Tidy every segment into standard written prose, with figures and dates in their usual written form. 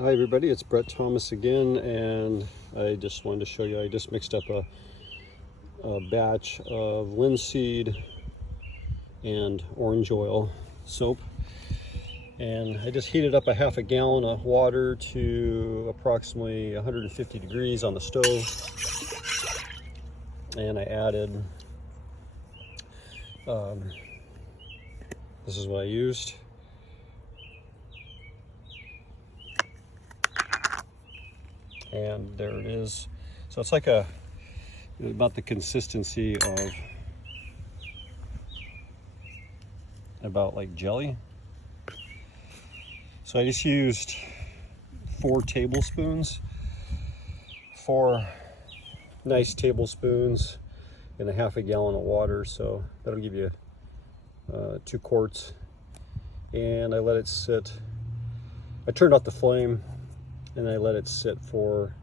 Hi everybody, it's Brett Thomas again, and I just wanted to show you I just mixed up a batch of linseed and orange oil soap, and I just heated up a half a gallon of water to approximately 150 degrees on the stove, and I added this is what I used. And there it is. So it's like about the consistency of about like jelly. So I just used 4 tablespoons, 4 nice tablespoons in a half a gallon of water. So that'll give you 2 quarts. And I let it sit. I turned off the flame and I let it sit for,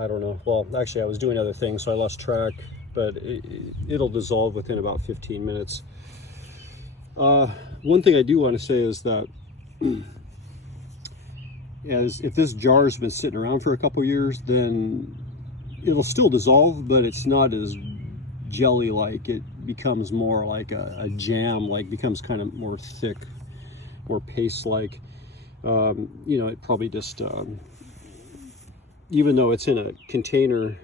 I don't know, well actually I was doing other things so I lost track, but it'll dissolve within about 15 minutes. One thing I do want to say is that if this jar has been sitting around for a couple years, then it'll still dissolve, but it's not as jelly like. It becomes more like a jam, like becomes kind of more thick, more paste like. You know, it probably just, even though it's in a container,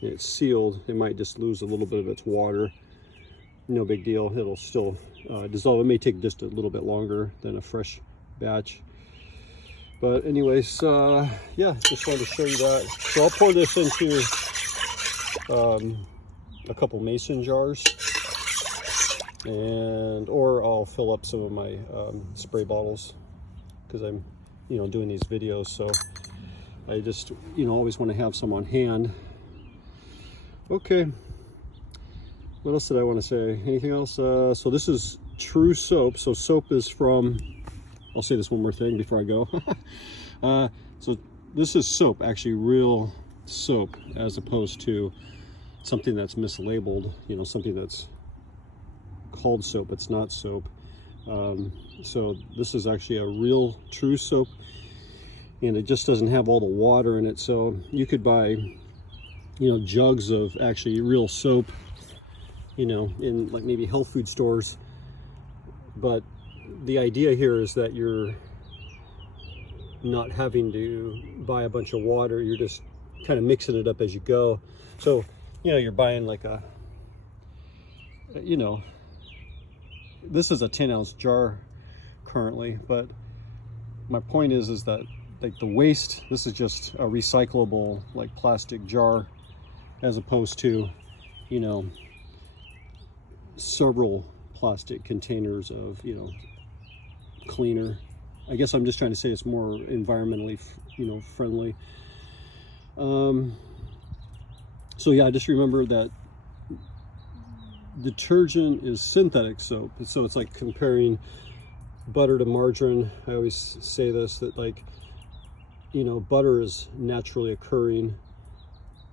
it's sealed, it might just lose a little bit of its water. No big deal, it'll still dissolve. It may take just a little bit longer than a fresh batch. But anyways, yeah, just wanted to show you that. So I'll pour this into a couple mason jars, or I'll fill up some of my spray bottles, because I'm, you know, doing these videos, so I just, you know, always want to have some on hand. Okay, what else did I want to say? Anything else? So this is True Soap. So soap is from, I'll say this one more thing before I go. So this is soap, actually real soap, as opposed to something that's mislabeled, you know, something that's called soap. It's not soap. So this is actually a real true soap, and it just doesn't have all the water in it. So you could buy, you know, jugs of actually real soap, you know, in like maybe health food stores. But the idea here is that you're not having to buy a bunch of water. You're just kind of mixing it up as you go. So, you know, you're buying like a, you know, this is a 10-ounce jar currently, but my point is that like the waste, this is just a recyclable like plastic jar, as opposed to, you know, several plastic containers of, you know, cleaner. I guess I'm just trying to say it's more environmentally, you know, friendly. So yeah, just remember that detergent is synthetic soap. So it's like comparing butter to margarine. I always say this, that like, you know, butter is naturally occurring,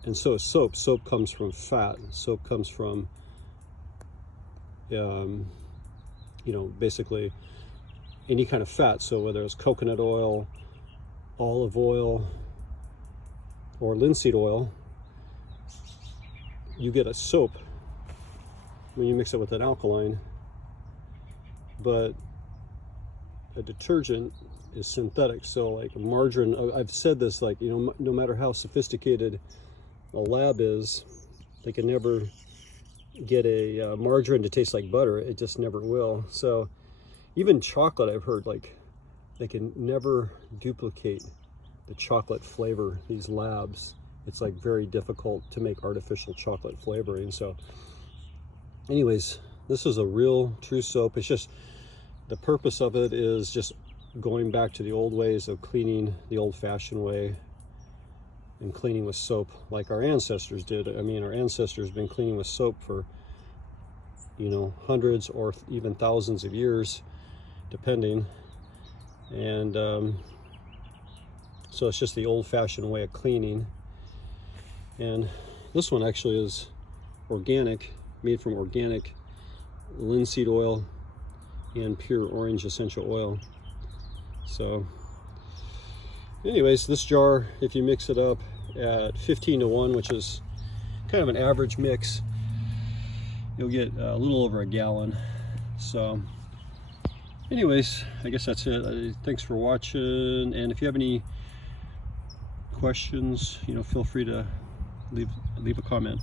and so is soap. Soap comes from fat. Soap comes from, you know, basically any kind of fat. So whether it's coconut oil, olive oil, or linseed oil, you get a soap when you mix it with an alkaline. But a detergent is synthetic. So like margarine, I've said this, like, you know, no matter how sophisticated a lab is, they can never get a margarine to taste like butter. It just never will. So even chocolate, I've heard, like, they can never duplicate the chocolate flavor, these labs. It's like very difficult to make artificial chocolate flavoring. So anyways, this is a real true soap. It's just, the purpose of it is just going back to the old ways of cleaning, the old-fashioned way, and cleaning with soap like our ancestors did. I mean, our ancestors have been cleaning with soap for, you know, hundreds or even thousands of years, depending. And so it's just the old-fashioned way of cleaning. And this one actually is organic, made from organic linseed oil and pure orange essential oil. So anyways, this jar, if you mix it up at 15:1, which is kind of an average mix, you'll get a little over a gallon. So anyways, I guess that's it. Thanks for watching, and if you have any questions, feel free to leave a comment.